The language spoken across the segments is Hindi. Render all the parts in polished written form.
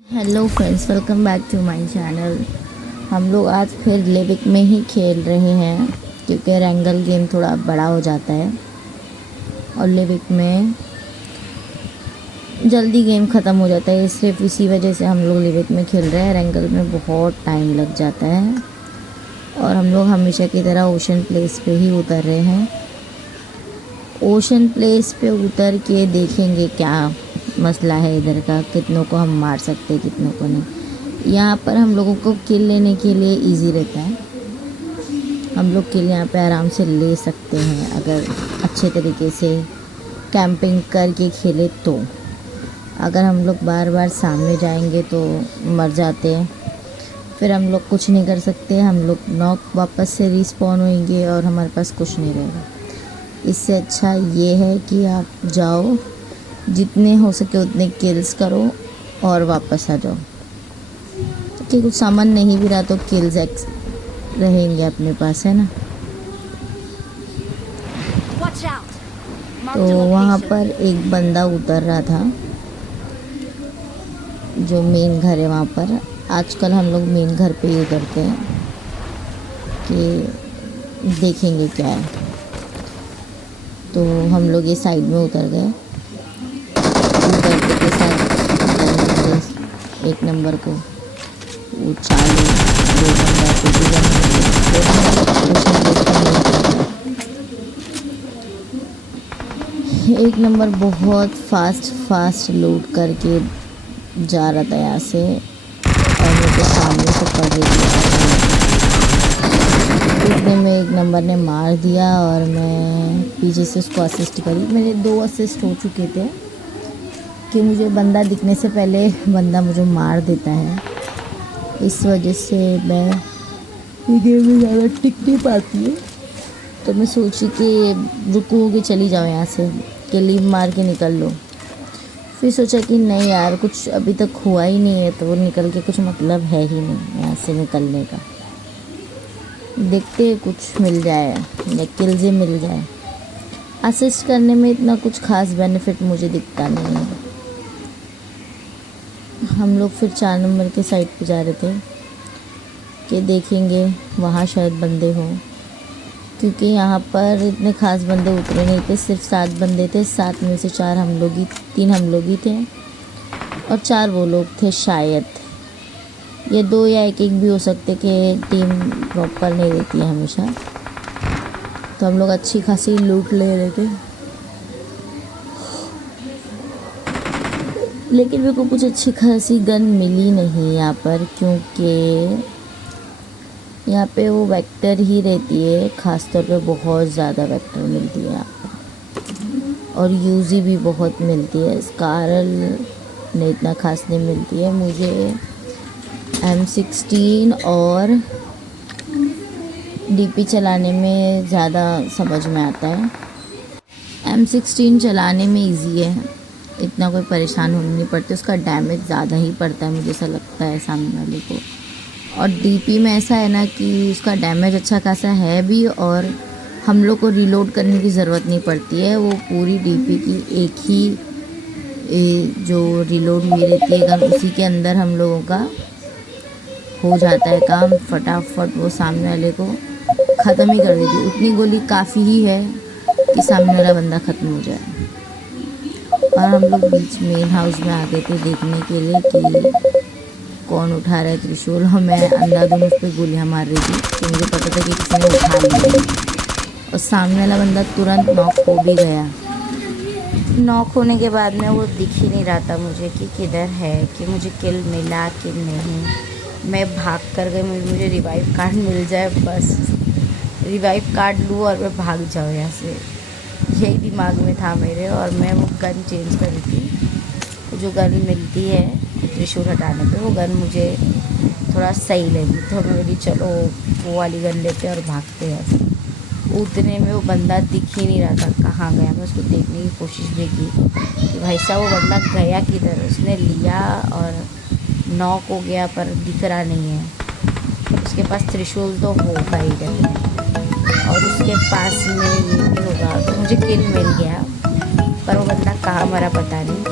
Hello friends, welcome back to my channel. हम लोग आज फिर लिविक में ही खेल रहे हैं क्योंकि रैंगल गेम थोड़ा बड़ा हो जाता है और लिविक में जल्दी गेम ख़त्म हो जाता है। सिर्फ इसी वजह से हम लोग लिविक में खेल रहे हैं। रैंगल में बहुत टाइम लग जाता है और हम लोग हमेशा की तरह ओशन प्लेस पे ही उतर रहे हैं। ओशन प्लेस पे उतर के देखेंगे क्या मसला है इधर का, कितनों को हम मार सकते हैं कितनों को नहीं। यहाँ पर हम लोगों को किल लेने के लिए इजी रहता है। हम लोग किल यहाँ पे आराम से ले सकते हैं अगर अच्छे तरीके से कैंपिंग करके खेले तो। अगर हम लोग बार बार सामने जाएंगे तो मर जाते हैं, फिर हम लोग कुछ नहीं कर सकते। हम लोग नॉक वापस से रिस्पॉन होंगे और हमारे पास कुछ नहीं रहेगा। इससे अच्छा ये है कि आप जाओ, जितने हो सके उतने किल्स करो और वापस आ जाओ। कि कुछ सामान नहीं भी रहा तो किल्स रहेंगे अपने पास, है ना। तो वहाँ पर एक बंदा उतर रहा था जो मेन घर है वहाँ पर। आजकल हम लोग मेन घर पे ही उतरते हैं कि देखेंगे क्या है। तो हम लोग ये साइड में उतर गए। उतरते के साथ एक नंबर को वो चालू, दो नंबर को एक नंबर बहुत फास्ट लूट करके जा रहा था यहाँ से और मेरे सामने से पड़ रही थी। इतने में एक नंबर ने मार दिया और मैं पीछे से उसको असिस्ट करी। मेरे 2 असिस्ट हो चुके थे कि मुझे बंदा दिखने से पहले बंदा मुझे मार देता है। इस वजह से मैं गेम में ज़्यादा टिक नहीं पाती है। तो मैं सोची कि रुको कि चली जाओ यहाँ से, कि लीव मार के निकल लो। फिर सोचा कि नहीं यार, कुछ अभी तक हुआ ही नहीं है तो वो निकल के कुछ मतलब है ही नहीं यहाँ से निकलने का। देखते कुछ मिल जाए या किल से मिल जाए। असिस्ट करने में इतना कुछ खास बेनिफिट मुझे दिखता नहीं है। हम लोग फिर 4 नंबर के साइड पे जा रहे थे कि देखेंगे वहाँ शायद बंदे हों, क्योंकि यहाँ पर इतने खास बंदे उतरे नहीं थे। सिर्फ 7 बंदे थे। 7 में से 4 हम लोग ही, 3 हम लोग ही थे और 4 वो लोग थे शायद। ये 2 या 1 भी हो सकते कि टीम प्रॉपर नहीं रहती है हमेशा। तो हम लोग अच्छी खासी लूट ले रहे थे, लेकिन मेरे को कुछ अच्छी खासी गन मिली नहीं यहाँ पर, क्योंकि यहाँ पे वो वेक्टर ही रहती है। ख़ास तौर पे बहुत ज़्यादा वेक्टर मिलती है यहाँ पर और यूज़ी भी बहुत मिलती है। स्कारल ने इतना खास नहीं मिलती है मुझे। M16 और DP चलाने में ज़्यादा समझ में आता है। M16 चलाने में इजी है, इतना कोई परेशान होने नहीं पड़ती। उसका डैमेज ज़्यादा ही पड़ता है मुझे ऐसा लगता है सामने वाले को। और DP में ऐसा है ना कि उसका डैमेज अच्छा खासा है भी और हम लोग को रीलोड करने की ज़रूरत नहीं पड़ती है। वो पूरी DP की एक ही जो रीलोड हुई रहती है गन, उसी के अंदर हम लोगों का हो जाता है काम। फटाफट वो सामने वाले को ख़त्म ही कर देती है। उतनी गोली काफ़ी ही है कि सामने वाला बंदा ख़त्म हो जाए। और हम लोग बीच मेन हाउस में आ गए थे देखने के लिए कि कौन उठा रहा है त्रिशूल। और मैं अंधाधुन उस पर गोलियाँ मार रही थी कि मुझे पता था कि किसी ने उठा लिया और सामने वाला बंदा तुरंत नॉक हो भी गया। नॉक होने के बाद में वो दिख ही नहीं रहा था मुझे कि किधर है, कि मुझे किल मिला कि नहीं। मैं भाग कर गई, मुझे रिवाइव कार्ड मिल जाए, बस रिवाइव कार्ड लूँ और मैं भाग जाऊँ यहाँ से, यही दिमाग में था मेरे। और मैं वो गन चेंज कर रही थी। जो गन मिलती है त्रिशूल हटाने पे, वो गन मुझे थोड़ा सही लगी तो मैं बोली चलो वो वाली गन लेते और भागते हैं। उतने में वो बंदा दिख ही नहीं रहा था, कहाँ गया। मैं उसको देखने की कोशिश भी की कि भाई साहब वो बंदा गया किधर। उसने लिया और नॉक हो गया पर दिख रहा नहीं है। उसके पास त्रिशूल तो होगा ही डेफिनेटली और उसके पास में ये भी होगा। तो मुझे किल मिल गया पर वो बंदा कहाँ मरा पता नहीं।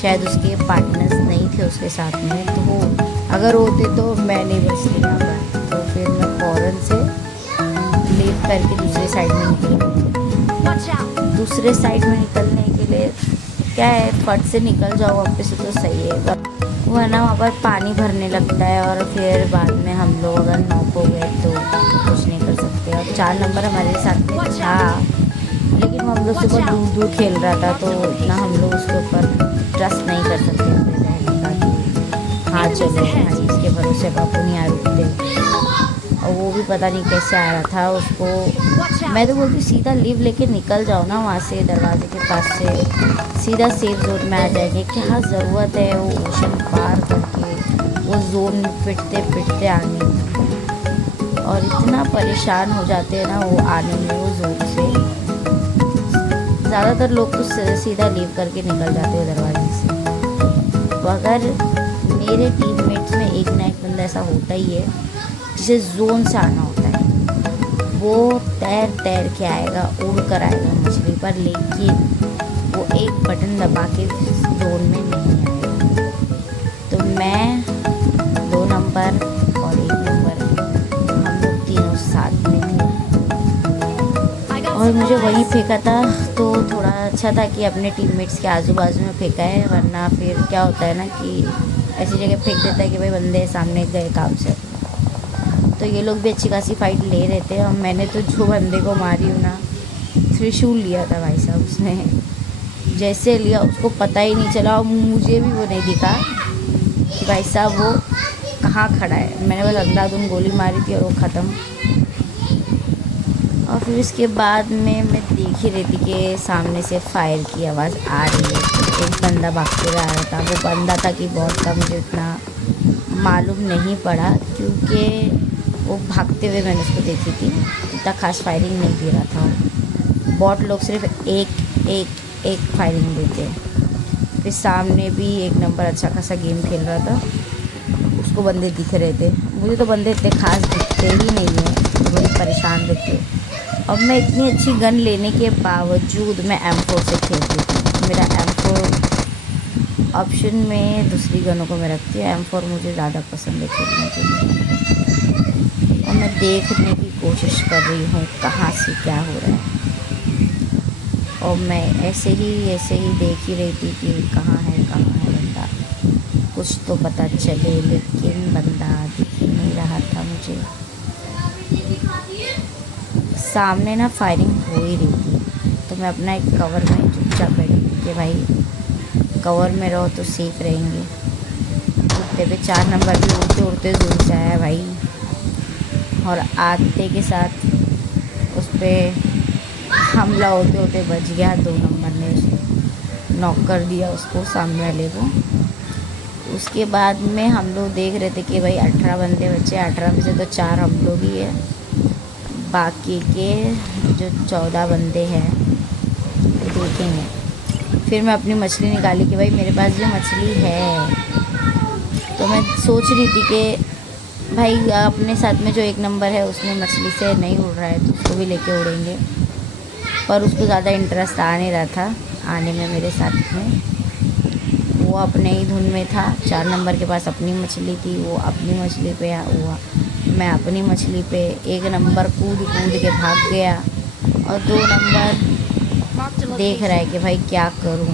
शायद उसके पार्टनर्स नहीं थे उसके साथ में, तो अगर होते तो मैं नहीं बचती यहाँ पर। तो फिर मैं फ़ौरन से लीव करके दूसरे साइड में निकल गई। दूसरे साइड में निकलने के लिए क्या है, फट से निकल जाओ वापस तो सही है, वरना वहाँ पर पानी भरने लगता है और फिर बाद में हम लोग अगर नॉक हो गए तो कुछ नहीं कर सकते। और 4 नंबर हमारे साथ में था, लेकिन वो हम लोग से बहुत दूर दूर खेल रहा था, तो इतना हम लोग उसके ऊपर ट्रस्ट नहीं कर सकते थे रहने का कि हाँ चलो भाई इसके भरोसे बापू नहीं आ रुकते। और वो भी पता नहीं कैसे आ रहा था, उसको मैं तो बोलती सीधा लीव लेके निकल जाओ ना वहाँ से, दरवाजे के पास से सीधा सेफ जोन में आ जाएंगे। क्या ज़रूरत है वो ओशन पार करके वो जोन में पिटते पिटते आने में, और इतना परेशान हो जाते हैं ना वो आने में वो जोन से। ज़्यादातर लोग तो सीधा लीव करके निकल जाते हैं दरवाजे से। तो अगर मेरे टीममेट्स में एक ना एक बंदा ऐसा होता ही है जिसे जोन से आना होता है, वो तैर तैर के आएगा, उड़ कर आएगा मछली पर, लेकिन वो एक बटन दबा के जोन में नहीं आएगा। तो मैं 2 नंबर और 1 नंबर हम लोग तीनों साथ में थे और मुझे वहीं फेंका था। तो थोड़ा अच्छा था कि अपने टीममेट्स के आजू बाजू में फेंका है, वरना फिर क्या होता है ना कि ऐसी जगह फेंक देता है कि भाई बंदे सामने गए काम से। तो ये लोग भी अच्छी खासी फाइट ले रहे थे, और मैंने तो जो बंदे को मारी हूँ ना, त्रिशूल लिया था भाई साहब उसने, जैसे लिया उसको पता ही नहीं चला, और मुझे भी वो नहीं दिखा कि भाई साहब वो कहाँ खड़ा है। मैंने बस अंधाधुन गोली मारी थी और वो ख़त्म। और फिर उसके बाद में मैं देख ही रही थी कि सामने से फायर की आवाज़ आ रही है, एक बंदा भागते हुए आ रहा था। वो बंदा था कि बॉट था मुझे उतना मालूम नहीं पड़ा, क्योंकि वो भागते हुए मैंने उसको देखी थी, इतना खास फायरिंग नहीं दे रहा था। बॉट लोग सिर्फ एक फायरिंग देते हैं। फिर सामने भी 1 नंबर अच्छा खासा गेम खेल रहा था, उसको बंदे दिख रहे थे। मुझे तो बंदे इतने खास दिखते ही नहीं हैं, तो बड़ी परेशान रहते। अब मैं इतनी अच्छी गन लेने के बावजूद मैं M4 से खेलती थी। मेरा M4 ऑप्शन में दूसरी गनों को मैं रखती हूँ, M4 मुझे ज़्यादा पसंद है खेलने के लिए। और मैं देखने की कोशिश कर रही हूँ कहाँ से क्या हो रहा है, और मैं ऐसे ही देख ही रही थी कि कहाँ है बंदा, कुछ तो पता चले, लेकिन बंदा दिख ही नहीं रहा था मुझे। सामने ना फायरिंग हो ही रही थी, तो मैं अपना एक कवर में चुपचाप बैठी कि भाई कवर में रहो तो सेफ रहेंगे। उड़ते पे 4 नंबर भी उड़ते दूर से आया भाई, और आते के साथ उस पर हमला होते होते बच गया। 2 नंबर ने नॉक कर दिया उसको, सामने वाले को। उसके बाद में हम लोग देख रहे थे कि भाई 18 बंदे बचे, 18 में से तो 4 हम लोग ही है, बाकी के जो 14 बंदे हैं देखेंगे। फिर मैं अपनी मछली निकाली कि भाई मेरे पास भी मछली है। तो मैं सोच रही थी कि भाई अपने साथ में जो 1 नंबर है उसमें मछली से नहीं उड़ रहा है तो उसको भी लेके उड़ेंगे, पर उसको ज़्यादा इंटरेस्ट आ नहीं रहा था आने में मेरे साथ में। वो अपने ही धुन में था, 4 नंबर के पास अपनी मछली थी, वो अपनी मछली पे हुआ, मैं अपनी मछली पे। 1 नंबर कूद के भाग गया, और 2 नंबर देख रहा है कि भाई क्या करूं।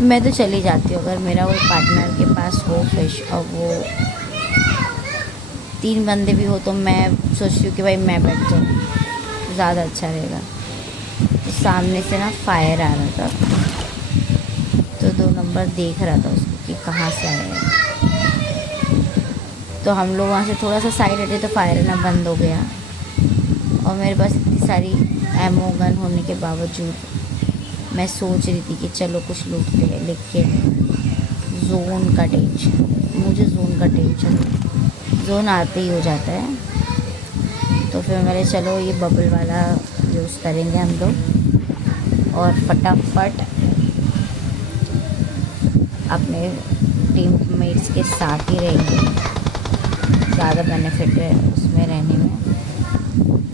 मैं तो चली जाती हूँ अगर मेरा कोई पार्टनर के पास हो फिश, और वो 3 बंदे भी हो, तो मैं सोचती हूँ कि भाई मैं बैठ जाऊँ, ज़्यादा अच्छा रहेगा। तो सामने से ना फायर आ रहा था, तो 2 नंबर देख रहा था उसको कि कहाँ से आया है। तो हम लोग वहाँ से थोड़ा सा साइड हटे तो फायर ना बंद हो गया, और मेरे पास इतनी सारी एमो गन होने के बावजूद मैं सोच रही थी कि चलो कुछ लूटते हैं, लेकिन जोन का टेंशन जोन आते ही हो जाता है। तो फिर मैंने चलो ये बबल वाला यूज़ करेंगे हम लोग, और फटाफट अपने टीममेट्स के साथ ही रहेंगे, ज़्यादा बेनिफिट है उसमें रहने में।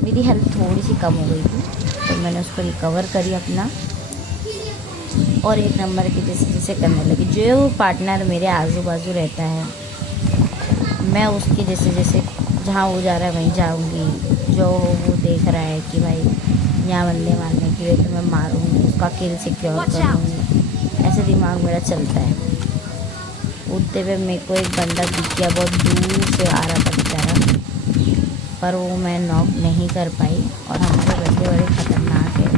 मेरी हेल्थ थोड़ी सी कम हो गई थी, तो मैंने उसको रिकवर करी अपना, और एक नंबर के जैसे जैसे करने लगी। जो पार्टनर मेरे आजू बाजू रहता है मैं उसके जैसे जैसे जहाँ वो जा रहा है वहीं जाऊँगी। जो वो देख रहा है कि भाई यहाँ बंदे मारने के लिए तो मैं मारूँगी, उसका किल सिक्योर करूँगी, ऐसे दिमाग मेरा चलता है। उतने पे मेरे को एक बंदा दिख गया, बहुत दूर से आ रहा था बेचारा, पर वो मैं नॉक नहीं कर पाई। और हमारे बंदे बड़े ख़तरनाक है,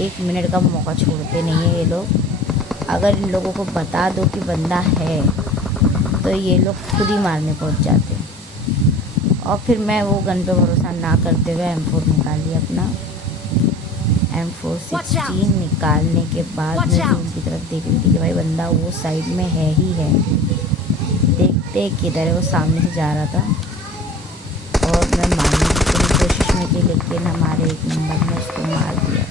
1 मिनट का मौका छोड़ते नहीं है ये लोग। अगर इन लोगों को बता दो कि बंदा है तो ये लोग खुद ही मारने पहुंच जाते। और फिर मैं वो गन पे भरोसा ना करते हुए M4 निकाल लिया अपना। M416 निकालने के बाद मैं जून की तरफ देख रही थी कि भाई बंदा वो साइड में है ही है। देखते किधर है, वो सामने से जा रहा था और मैं मारने की पूरी कोशिश में थी, लेकिन हमारे एक नंबर ने उसको मार दिया।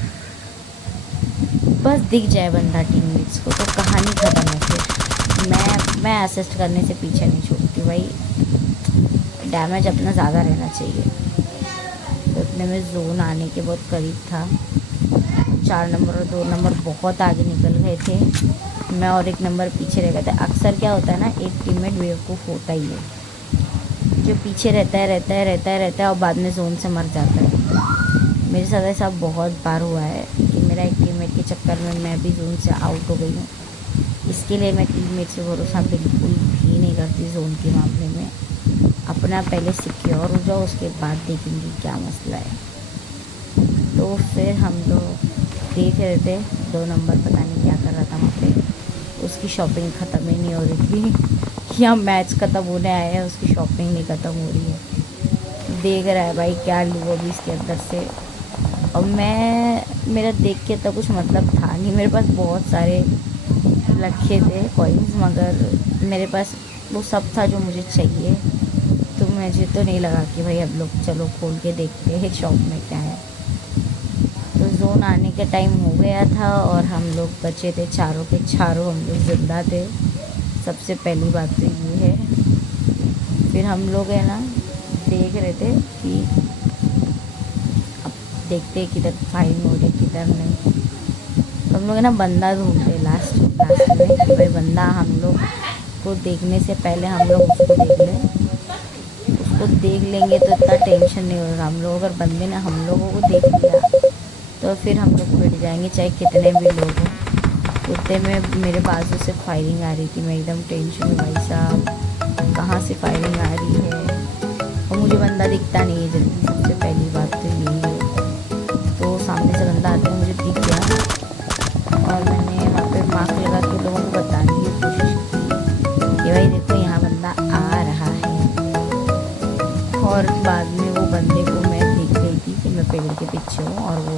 बस दिख जाए बंदा टीममेट्स को तो कहानी ख़त्म है। फिर मैं असिस्ट करने से पीछे नहीं छूटती भाई, डैमेज अपना ज़्यादा रहना चाहिए। तो उतने में जोन आने के बहुत करीब था। 4 नंबर और 2 नंबर बहुत आगे निकल गए थे, मैं और 1 नंबर पीछे रह गए थे। अक्सर क्या होता है ना, एक टीममेट बेवकूफ़ होता ही है, जो पीछे रहता है और बाद में जोन से मर जाता है। मेरे साथ ऐसा बहुत बार हुआ है कि मेरा एक टीममेट के चक्कर में मैं भी जोन से आउट हो गई हूँ। इसके लिए मैं टीममेट से भरोसा बिल्कुल भी नहीं करती जोन के मामले में। अपना पहले सिक्योर हो जाओ, उसके बाद देखेंगे क्या मसला है। तो फिर हम लोग देख रहे थे, 2 नंबर पता नहीं क्या कर रहा था वहाँ पे, उसकी शॉपिंग ख़त्म ही नहीं हो रही थी। यहाँ मैच ख़त्म होने आए हैं, उसकी शॉपिंग नहीं ख़त्म हो रही है। देख रहा है भाई क्या लूँ अभी इसके अंदर से। और मेरा देख के तो कुछ मतलब था नहीं, मेरे पास बहुत सारे रखे थे कॉइन्स, मगर मेरे पास वो सब था जो मुझे चाहिए। तो मुझे तो नहीं लगा कि भाई अब लोग चलो खोल के देखते हैं शॉप में क्या है। तो जोन आने का टाइम हो गया था और हम लोग बचे थे चारों के चारों, हम लोग जिंदा थे। सबसे पहली बात तो ये है। फिर हम लोग है ना देख रहे थे कि अब देखते किधर फाइटिंग हो रही किधर नहीं। तो हम लोग है ना बंदा ढूंढते लास्ट में कि भाई बंदा हम लोग को देखने से पहले हम लोग उसको देख लें। उसको देख लेंगे तो इतना टेंशन नहीं होगा हम लोग। अगर बंदे ने हम लोगों को देख लिया तो फिर हम लोग पिट जाएंगे, चाहे कितने भी लोग हों। उतने में मेरे बाजू से फायरिंग आ रही थी, मैं एकदम टेंशन में, भाई साहब कहाँ से फायरिंग आ रही है। और मुझे बंदा दिखता नहीं है जल्दी, सबसे पहली बात तो यही है। तो सामने से बंदा आते मुझे दिख गया और मैंने वहाँ पे मार्क लगा के लोगों को बताने की कोशिश की कि भाई देखो यहाँ बंदा आ रहा है। और बाद में वो बंदे को मैं दिख गई थी कि मैं पेड़ के पीछे हूँ और वो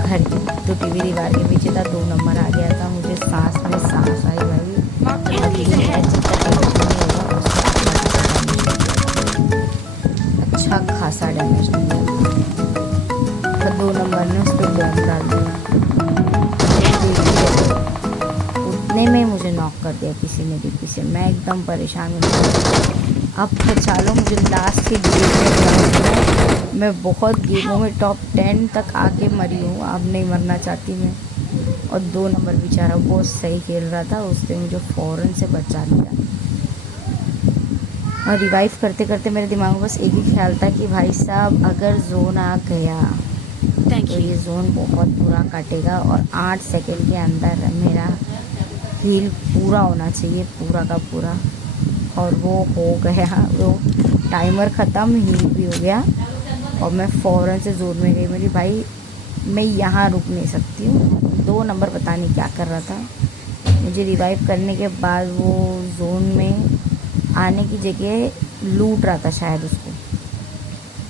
घर की तो टीवी दीवार के पीछे था। 2 नंबर आ गया था, मुझे सांस में सांस आई भाई। अच्छा खासा डैमेज दिया था। 2 नंबर ने उस पर बॉम्ब डाल दिया, उतने में मुझे नॉक कर दिया किसी ने भी से। मैं एकदम परेशान हूँ। अब बचा लो मुझे लास्ट के गेम में। मैं बहुत गेमों में टॉप 10 तक आके मरी हूँ, अब नहीं मरना चाहती मैं। और 2 नंबर बेचारा बहुत सही खेल रहा था, उसने मुझे फ़ौरन से बचा लिया। और रिवाइव करते करते मेरे दिमाग में बस एक ही ख्याल था कि भाई साहब अगर जोन आ गया तो ये जोन बहुत बुरा काटेगा और 8 सेकंड के अंदर मेरा हील पूरा होना चाहिए, पूरा का पूरा। और वो हो गया, वो टाइमर ख़त्म, हील भी हो गया और मैं फ़ौरन से जोन में गई। मेरी भाई मैं यहाँ रुक नहीं सकती हूँ। 2 नंबर पता नहीं क्या कर रहा था, मुझे रिवाइव करने के बाद वो जोन में आने की जगह लूट रहा था शायद उसको।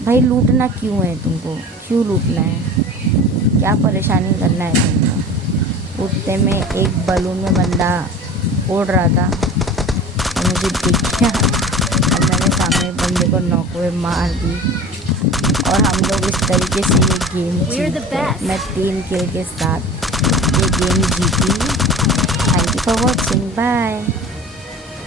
भाई लूटना क्यों है तुमको, क्यों लूटना है, क्या परेशानी करना है तुमको। उतने में एक बलून में बंदा उड़ रहा था और मुझे दिख गया और मैंने सामने बंदे को नॉक हुए मार दी। और हम लोग इस तरीके से ये गेम जीते। मैं 3 किल के साथ ये गेम जीती। Thank you for watching, bye.